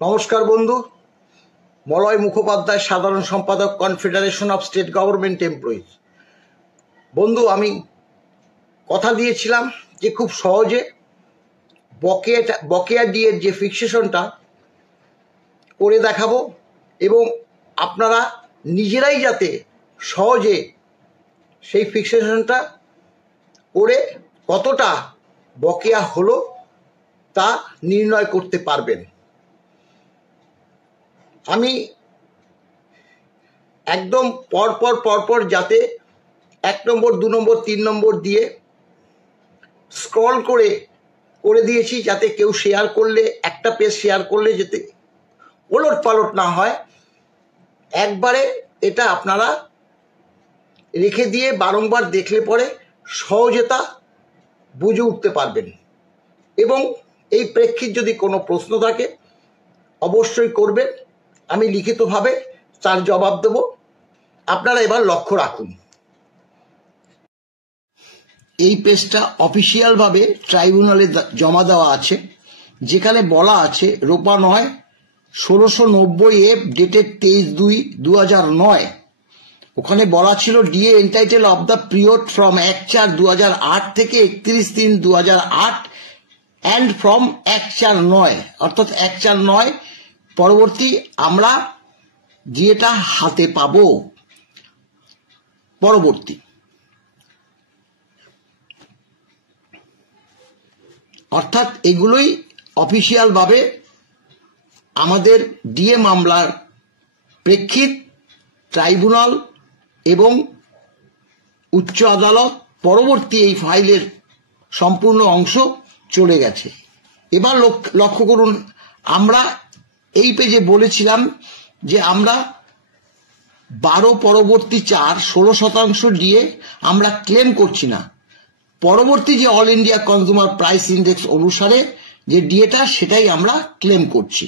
নমস্কার বন্ধু, মলয় মুখোপাধ্যায়, সাধারণ সম্পাদক, confederation of state government employees. বন্ধু, আমি কথা দিয়েছিলাম যে খুব সহজে বকেয়া ডিএর যে ফিক্সেশনটা করে দেখাবো এবং আপনারা নিজেরাই যাতে সহজে সেই ফিক্সেশনটা করে কতটা বকেয়া হলো তা নির্ণয় করতে পারবেন। আমি একদম পরপর যাতে 1 নম্বর 2 নম্বর 3 নম্বর দিয়ে স্ক্রল করে দিয়েছি, যাতে কেউ শেয়ার করলে, একটা পেজ শেয়ার করলে যাতে ওলট পালট না হয়। একবারে এটা আপনারা রেখে দিয়ে বারংবার দেখলে পরে সহজে তা বুঝে উঠতে পারবেন। এবং এই প্রেক্ষিত যদি কোনো প্রশ্ন থাকে অবশ্যই করবেন, আমি লিখিতভাবে তার জবাব দেব। আপনারা এবার লক্ষ্য রাখুন। এই পেজটা অফিসিয়ালভাবে ট্রাইব্যুনালে জমা দেওয়া আছে, যেখানে বলা আছে রোপা 9 1690 ডেটেড 23/2/2009। ওখানে বলা ছিল DA entitle of the period from 1/4/2008 থেকে 31/3/2008 অ্যান্ড ফ্রম 1/4/9 অর্থাৎ 1/4/9 পরবর্তী আমরা ডিএটা হাতে পাবো পরবর্তী। অর্থাৎ এগুলোই অফিসিয়ালভাবে আমাদের ডিএ মামলার প্রেক্ষিত ট্রাইব্যুনাল এবং উচ্চ আদালত পরবর্তী এই ফাইলের সম্পূর্ণ অংশ চলে গেছে। এবার লক্ষ্য করুন, আমরা এই পেজে বলেছিলাম যে আমরা 12 পরবর্তী 4 16% ডিএ আমরা ক্লেম করছি না। পরবর্তী যে all India consumer price index অনুসারে যে ডিএটা সেটাই আমরা ক্লেম করছি।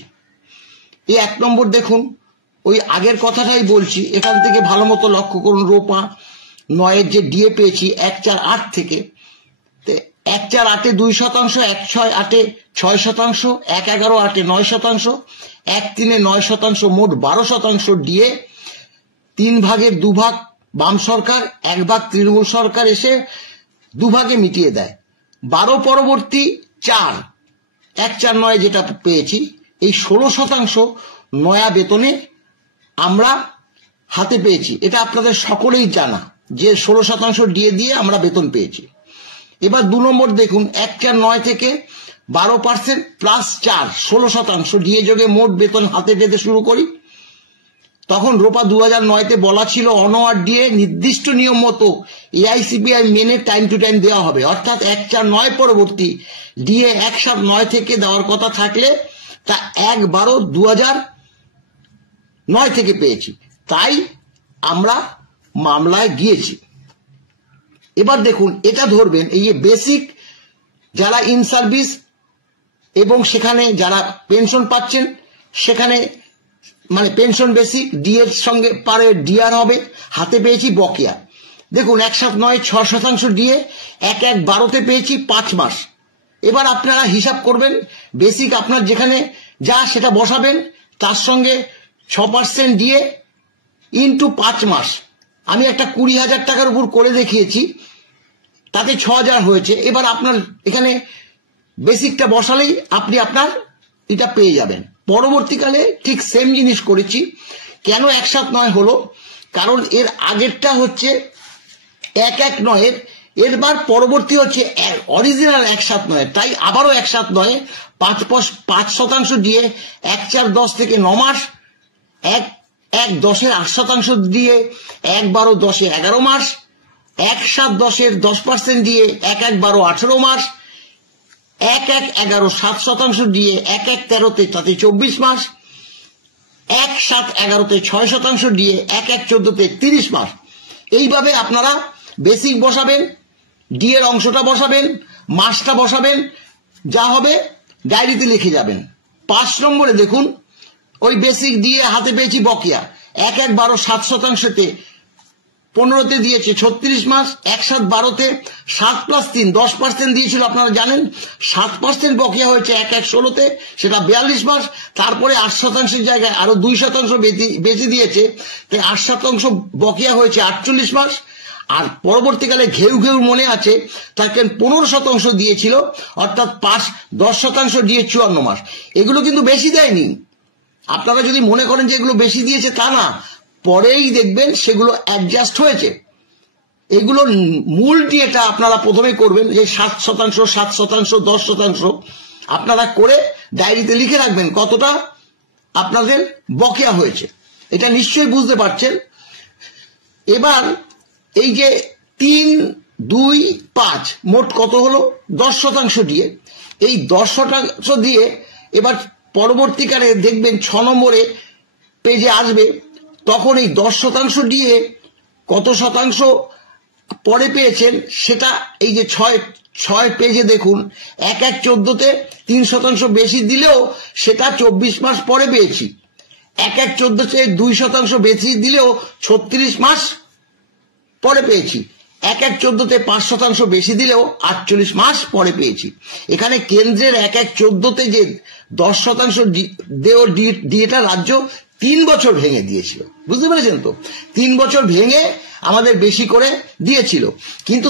এই 1 নম্বর দেখুন, ওই আগের কথাটাই বলছি, এখান থেকে ভালো মতো লক্ষ্য করুন। রোপা 9 যে ডিএ পেয়েছি 1/4/8 থেকে, 1/4/8 2%, 1/6/8 6%, 1/11/8 9%, 1/3 9%, মোট 12% ডিএ। 3 ভাগের 2 ভাগ বাম সরকার, 1 ভাগ তৃণমূল সরকার এসে 2 ভাগে মিটিয়ে দেয়। 12 পরবর্তী 4 1/4/9 যেটা পেয়েছি, এই 16% নয়া বেতনে আমরা হাতে পেয়েছি। এটা আপনাদের সকলেই জানা যে 16% ডিএ দিয়ে আমরা বেতন পেয়েছি। এবার 2 নম্বর দেখুন, 1/4/9 থেকে 12% প্লাস 4 16% ডিএ যোগে মোট বেতন হাতে পেতে শুরু করি। তখন রোপা 2009-তে বলা ছিল অনওয়ার্ড ডিএ নির্দিষ্ট নিয়ম মতো এআইসিপিআই মেনে টাইম টু টাইম দেওয়া হবে। অর্থাৎ 1/4/9 পরবর্তী ডিএ 1/7/9 থেকে দেওয়ার কথা থাকলে তা 1/12/2009 থেকে পেয়েছি, তাই আমরা মামলায় গিয়েছি। এবার দেখুন, এটা ধরবেন এই যে বেসিক যারা ইন সার্ভিস এবং সেখানে যারা পেনশন পাচ্ছেন, সেখানে মানে পেনশন বেসিক ডিএর সঙ্গে পারে ডিআর হবে। হাতে পেয়েছি বকেয়া। দেখুন 1/7/9 6% ডিএ 1/1/12-তে পেয়েছি 5 মাস। এবার আপনারা হিসাব করবেন, বেসিক আপনার যেখানে যা সেটা বসাবেন, তার সঙ্গে 6% ডিএ ইন্টু 5 মাস। আমি একটা 20,000 টাকার উপর করে দেখিয়েছি, তাতে 6,000 হয়েছে। এবার আপনার এখানে বেসিকটা বসালেই আপনি আপনার এটা পেয়ে যাবেন। পরবর্তীকালে ঠিক সেম জিনিস করেছি। কেন 1/7/9 হলো? কারণ এর আগেরটা হচ্ছে 1/1/9, এরবার পরবর্তী হচ্ছে অরিজিনাল 1/7/9, তাই আবারও 1/7/9 5% দিয়ে 1/4/10 থেকে 9 মাস, 1/1/10 8% দিয়ে 1/12/10 11 মাস, 1/7/10 10% দিয়ে 1/1/12 18 মাস, 1/1/11 7% দিয়ে 1/1/13 তাতে 24 মাস, 1/7/11 6% দিয়ে 1/1/14 30 মাস। এইভাবে আপনারা বেসিক বসাবেন, ডিএর অংশটা বসাবেন, মাসটা বসাবেন, যা হবে ডায়েরিতে লিখে যাবেন। 5 নম্বরে দেখুন, ওই বেসিক দিয়ে হাতে পেয়েছি বকেয়া 1/1/12 7%-তে 15তে দিয়েছে 36 মাস, 1/7/12তে 7+3 10% দিয়েছিল আপনারা জানেন, 7% বকেয়া হয়েছে 1/1/16তে, সেটা 42 মাস। তারপরে 8% জায়গায় আরো 2% বেশি দিয়েছে, তাই 8% বকেয়া হয়েছে 48 মাস। আর পরবর্তীকালে ঘেউ ঘেউ মনে আছে তাকে 15% দিয়েছিল, অর্থাৎ 10% দিয়ে 54 মাস। এগুলো কিন্তু বেশি দেয়নি, আপনারা যদি মনে করেন যে এগুলো বেশি দিয়েছে তা না, পরেই দেখবেন সেগুলো অ্যাডজাস্ট হয়েছে। এগুলো মূল ডিএটা আপনারা প্রথমে করবেন, যে 7%, 7%, 10% আপনারা করে ডায়েরিতে লিখে রাখবেন কতটা আপনাদের বকেয়া হয়েছে। এটা নিশ্চয়ই বুঝতে পারছেন। এবার এই যে 3, 2, 5 মোট কত হলো? 10% দিয়ে। এই 10% দিয়ে এবার পরবর্তীকালে দেখবেন 6 নম্বরে পেজে আসবে, তখন এই 10% দিয়ে কত শতাংশ পরে পেয়েছেন সেটা এই যে 6 পেজে দেখুন, 1/1/14তে 3% বেশি দিলেও সেটা 24 মাস পরে পেয়েছি। 1/1/14তে 2% বেশি দিলেও 36 মাস পরে পেয়েছি। 1/1/14তে 5% বেশি দিলেও 48 মাস পরে পেয়েছি। এখানে কেন্দ্রের 1/1/14তে যে 10% ডিএটা রাজ্য 3 বছর ভেঙে দিয়েছিল, বুঝতে পেরেছেন তো? 3 বছর ভেঙে আমাদের বেশি করে দিয়েছিল, কিন্তু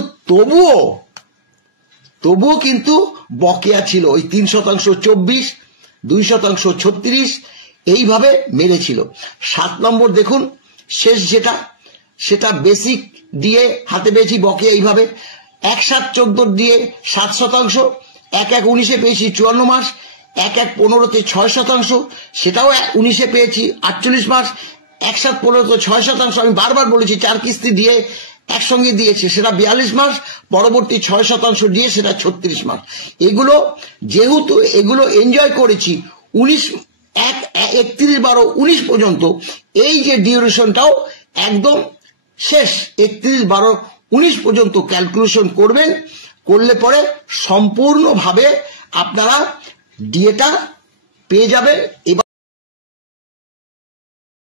তবুও কিন্তু বকেয়া ছিল ওই 3% 24, 2% 36, এইভাবে মেরেছিল। 7 নম্বর দেখুন, শেষ যেটা, সেটা বেসিক দিয়ে হাতে পেয়েছি বকেয়া এইভাবে 1/7/14 দিয়ে 7%, 1/1/19 পেয়েছি 54 মাস, 1/1/15তে 6%, সেটাও 19 পেয়েছি 48 মাস, 1/7/15তে 6%, আমি বারবার বলেছি 4 কিস্তি দিয়ে একসঙ্গে দিয়েছে, সেটা 42 মাস, পরবর্তী 6% দিয়ে সেটা 36 মাস। এগুলো যেহেতু এগুলো এনজয় করেছি 31/12/19 পর্যন্ত, এই যে ডিউরেশনটাও একদম শেষ 31/12/19 পর্যন্ত ক্যালকুলেশন করবেন, করলে পরে সম্পূর্ণভাবে আপনারা ডিএটা পেয়ে যাবেন।